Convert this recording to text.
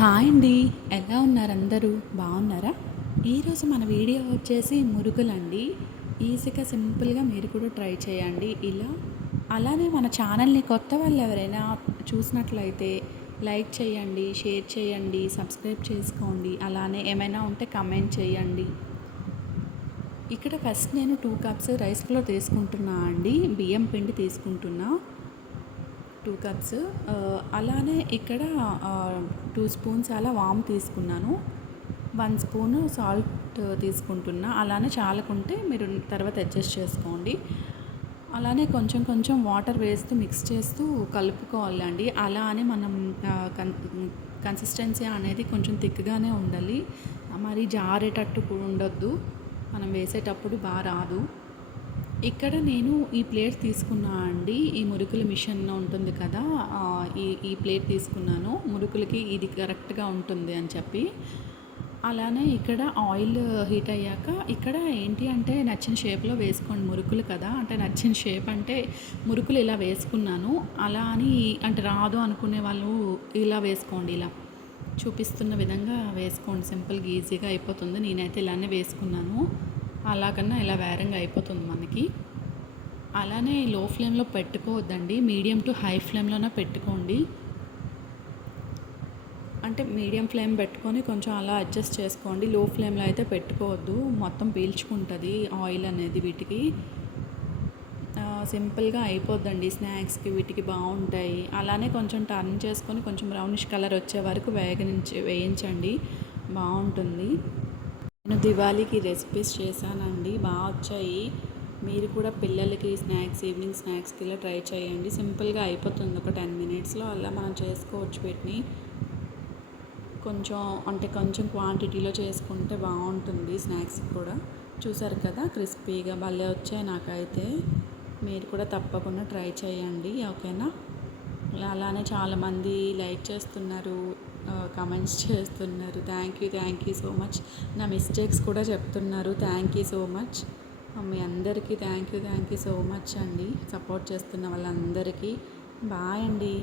Hi అండి. ఎలా ఉన్నారు అందరూ? బాగున్నారా? ఈరోజు మన వీడియో వచ్చేసి మురుకులండి. ఈజీగా సింపుల్గా మీరు కూడా ట్రై చేయండి ఇలా. అలానే మన ఛానల్ని కొత్త వాళ్ళు ఎవరైనా చూసినట్లయితే లైక్ చేయండి, షేర్ చేయండి, సబ్స్క్రైబ్ చేసుకోండి. అలానే ఏమైనా ఉంటే కమెంట్ చేయండి. ఇక్కడ ఫస్ట్ నేను 2 కప్స్ రైస్ ఫ్లోర్ తీసుకుంటున్నా అండి. బియ్యం పిండి తీసుకుంటున్నా 2 కప్స్. అలానే ఇక్కడ 2 స్పూన్స్ అలా వామ్ తీసుకున్నాను. 1 స్పూను సాల్ట్ తీసుకుంటున్నా. అలానే చాలకుంటే మీరు తర్వాత అడ్జస్ట్ చేసుకోండి. అలానే కొంచెం కొంచెం వాటర్ వేస్తూ మిక్స్ చేస్తూ కలుపుకోవాలండి. అలా అని మనం కన్సిస్టెన్సీ అనేది కొంచెం థిక్గానే ఉండాలి. మరి జారేటట్టు కూడా ఉండొద్దు. మనం వేసేటప్పుడు బాగా రాదు. ఇక్కడ నేను ఈ ప్లేట్ తీసుకున్నా అండి. ఈ మురుకుల మిషన్ ఉంటుంది కదా, ఈ ప్లేట్ తీసుకున్నాను. మురుకులకి ఇది కరెక్ట్గా ఉంటుంది అని చెప్పి. అలానే ఇక్కడ ఆయిల్ హీట్ అయ్యాక ఇక్కడ ఏంటి అంటే నచ్చిన షేప్లో వేసుకోండి. మురుకులు కదా, అంటే నచ్చిన షేప్ అంటే మురుకులు ఇలా వేసుకున్నాను. అలా అని అంటే రాదు అనుకునే వాళ్ళు ఇలా వేసుకోండి. ఇలా చూపిస్తున్న విధంగా వేసుకోండి. సింపుల్గా ఈజీగా అయిపోతుంది. నేనైతే ఇలానే వేసుకున్నాను. అలాగన్నా ఇలా వేరంగా అయిపోతుంది మనకి. అలానే లో ఫ్లేమ్లో పెట్టుకోవద్దండి. మీడియం టు హై ఫ్లేమ్లోనే పెట్టుకోండి. అంటే మీడియం ఫ్లేమ్ పెట్టుకొని కొంచెం అలా అడ్జస్ట్ చేసుకోండి. లో ఫ్లేమ్లో అయితే పెట్టుకోవద్దు, మొత్తం పీల్చుకుంటుంది ఆయిల్ అనేది వీటికి. సింపుల్గా అయిపోద్దండి. స్నాక్స్కి వీటికి బాగుంటాయి. అలానే కొంచెం టర్న్ చేసుకొని కొంచెం బ్రౌనిష్ కలర్ వచ్చే వరకు వేయించండి, బాగుంటుంది. నేను దివాళీకి రెసిపీస్ చేశానండి, బాగా వచ్చాయి. మీరు కూడా పిల్లలకి స్నాక్స్, ఈవినింగ్ స్నాక్స్కి ఇలా ట్రై చేయండి. సింపుల్గా అయిపోతుంది. ఒక 10 మినిట్స్లో అలా మనం చేసుకోవచ్చు వీటిని. కొంచెం క్వాంటిటీలో చేసుకుంటే బాగుంటుంది స్నాక్స్కి కూడా. చూసారు కదా, క్రిస్పీగా భలే వచ్చాయి నాకైతే. మీరు కూడా తప్పకుండా ట్రై చేయండి, ఓకేనా? అలానే చాలామంది లైక్ చేస్తున్నారు, కమెంట్స్ చేస్తున్నారు. Thank you so much. నా మిస్టేక్స్ కూడా చెప్తున్నారు. Thank you so much. మీ అందరికీ థ్యాంక్ యూ సో మచ్ అండి, సపోర్ట్ చేస్తున్న వాళ్ళందరికీ. బాయ్ అండి.